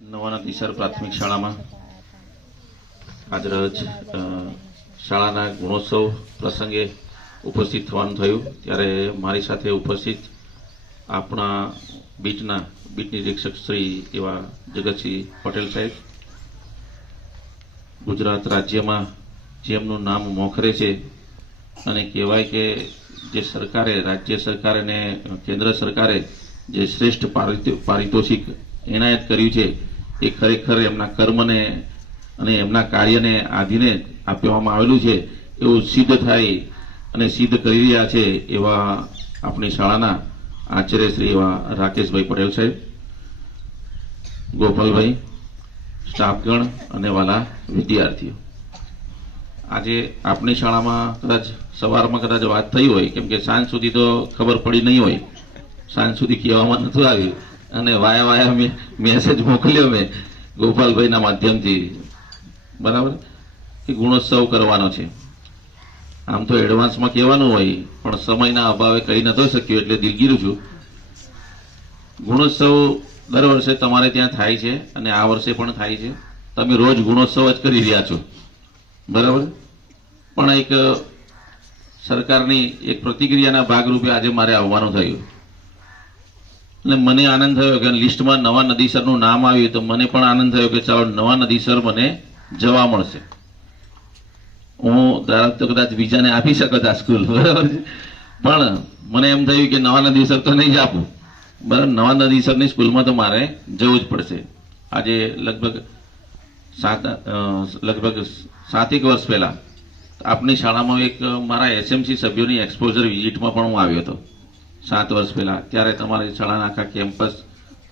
નવાના દિસર પ્રાથમિક શાળામાં આજરોજ શાળાના ગુણોત્સવ પ્રસંગે ઉપસ્થિત થવાનું થયું ત્યારે મારી સાથે ઉપસ્થિત આપણા બીટ નિરીક્ષક શ્રી એવા જગતસિંહ પટેલ સાહેબ, ગુજરાત રાજ્યમાં જેમનું નામ મોખરે છે અને કહેવાય કે જે સરકારે, રાજ્ય સરકારે અને કેન્દ્ર સરકારે જે શ્રેષ્ઠ પારિતોષિક એનાયત કર્યું છે એ ખરેખર એમના કર્મને અને એમના કાર્યને આધીને આપવામાં આવેલું છે એવું સિદ્ધ થાય અને સિદ્ધ કરી રહ્યા છે એવા આપણી શાળાના આચાર્ય શ્રી એવા રાકેશભાઈ પટેલ સાહેબ, ગોપાલભાઈ, સ્ટાફગણ અને વાલા વિદ્યાર્થીઓ, આજે આપણી શાળામાં કદાચ સવારમાં કદાચ વાત થઈ હોય, કેમ કે સાંજ સુધી તો ખબર પડી નહીં હોય, સાંજ સુધી કહેવામાં નતું આવ્યું અને વાયા મેસેજ મોકલ્યો મેં ગોપાલભાઈના માધ્યમથી, બરાબર, કે ગુણોત્સવ કરવાનો છે. આમ તો એડવાન્સમાં કહેવાનું હોય પણ સમયના અભાવે કહી નતો શક્યો એટલે દિલગીરું છું. ગુણોત્સવ દર વર્ષે તમારે ત્યાં થાય છે અને આ વર્ષે પણ થાય છે. તમે રોજ ગુણોત્સવ જ કરી રહ્યા છો, બરાબર, પણ એક સરકારની એક પ્રતિક્રિયાના ભાગરૂપે આજે મારે આવવાનું થયું અને મને આનંદ થયો કે લિસ્ટમાં નવા નદીસરનું નામ આવ્યું તો મને પણ આનંદ થયો કે ચાલો નવા નદીસર મને જવા મળશે. હું તો કદાચ બીજાને આપી શકત આ સ્કૂલ, બરાબર છે, પણ મને એમ થયું કે નવા નદીસર તો નહીં જ આપું, બરાબર, નવા નદીસરની સ્કૂલમાં તો મારે જવું જ પડશે. આજે લગભગ 7 વર્ષ પહેલા આપની શાળામાં એક મારા એસએમસી સભ્યોની એક્સપોઝર વિઝિટમાં પણ હું આવ્યો હતો 7 વર્ષ પહેલા. ત્યારે તમારી શાળાના આખા કેમ્પસ,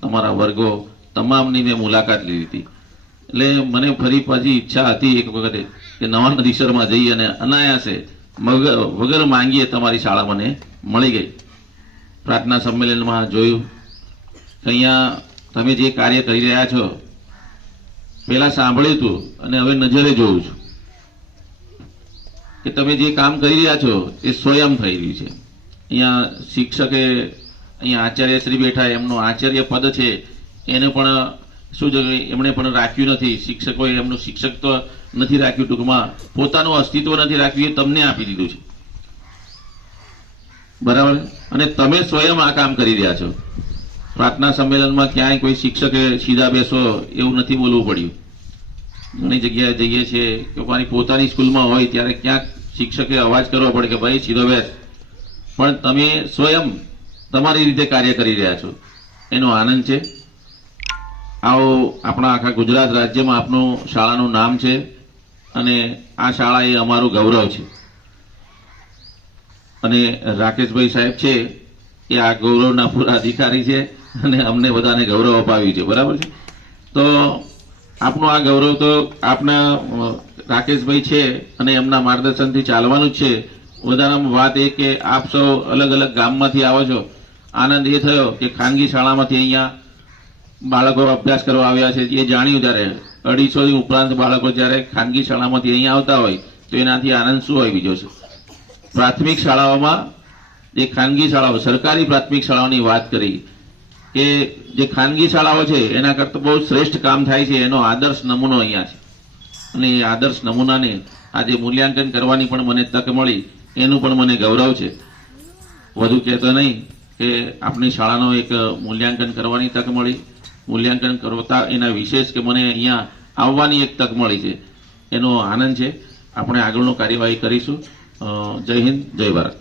તમારા વર્ગો તમામની મેં મુલાકાત લીધી હતી. એટલે મને ફરી પાછી ઈચ્છા હતી એક વખતે કે નવા નદીસરમાં જઈ અને અનાયાસે વગર માંગીએ તમારી શાળા મને મળી ગઈ. પ્રાર્થના સંમેલનમાં જોયું કે અહીંયા તમે જે કાર્ય કરી રહ્યા છો પહેલા સાંભળ્યું હતું અને હવે નજરે જોઉં છું કે તમે જે કામ કરી રહ્યા છો એ સ્વયં થઈ રહ્યું છે. અહીંયા શિક્ષકે, અહીંયા આચાર્ય શ્રી બેઠા, એમનું આચાર્ય પદ છે એને પણ શું છે, એમણે પણ રાખ્યું નથી. શિક્ષકોએ એમનું શિક્ષક તો નથી રાખ્યું, ટૂંકમાં પોતાનું અસ્તિત્વ નથી રાખ્યું, એ તમને આપી દીધું છે, બરાબર, અને તમે સ્વયં આ કામ કરી રહ્યા છો. પ્રાર્થના સંમેલનમાં ક્યાંય કોઈ શિક્ષકે સીધા બેસો એવું નથી બોલવું પડ્યું. ઘણી જગ્યાએ જઈએ છીએ કે મારી પોતાની સ્કૂલમાં હોય ત્યારે ક્યાંક શિક્ષકે અવાજ કરવો પડે કે ભાઈ સીધો બેસ, પણ તમે સ્વયં તમારી રીતે કાર્ય કરી રહ્યા છો, એનો આનંદ છે. આવો આપણા આખા ગુજરાત રાજ્યમાં આપનું શાળાનું નામ છે અને આ શાળા એ અમારું ગૌરવ છે અને રાકેશભાઈ સાહેબ છે એ આ ગૌરવના પૂરા અધિકારી છે અને અમને બધાને ગૌરવ અપાવ્યું છે, બરાબર છે. તો આપનું આ ગૌરવ તો આપના રાકેશભાઈ છે અને એમના માર્ગદર્શનથી ચાલવાનું જ છે. વધારામાં વાત એ કે આપ સૌ અલગ અલગ ગામમાંથી આવો છો. આનંદ એ થયો કે ખાનગી શાળામાંથી અહીંયા બાળકો અભ્યાસ કરવા આવ્યા છે એ જાણ્યું. ત્યારે 250 ઉપરાંત બાળકો જ્યારે ખાનગી શાળામાંથી અહીંયા આવતા હોય તો એનાથી આનંદ શું હોય બીજો છે. પ્રાથમિક શાળાઓમાં જે ખાનગી શાળાઓ, સરકારી પ્રાથમિક શાળાઓની વાત કરી કે જે ખાનગી શાળાઓ છે એના કરતાં બહુ શ્રેષ્ઠ કામ થાય છે, એનો આદર્શ નમૂનો અહીંયા છે અને એ આદર્શ નમૂનાને આજે મૂલ્યાંકન કરવાની પણ મને તક મળી, એનું પણ મને ગૌરવ છે. વધુ કહેતો નહીં કે આપણી શાળાનો એક મૂલ્યાંકન કરવાની તક મળી, મૂલ્યાંકન કરતા એના વિશેષ કે મને અહીંયા આવવાની એક તક મળી છે, એનો આનંદ છે. આપણે આગળનો કાર્યવાહી કરીશું. જય હિન્દ, જય ભારત.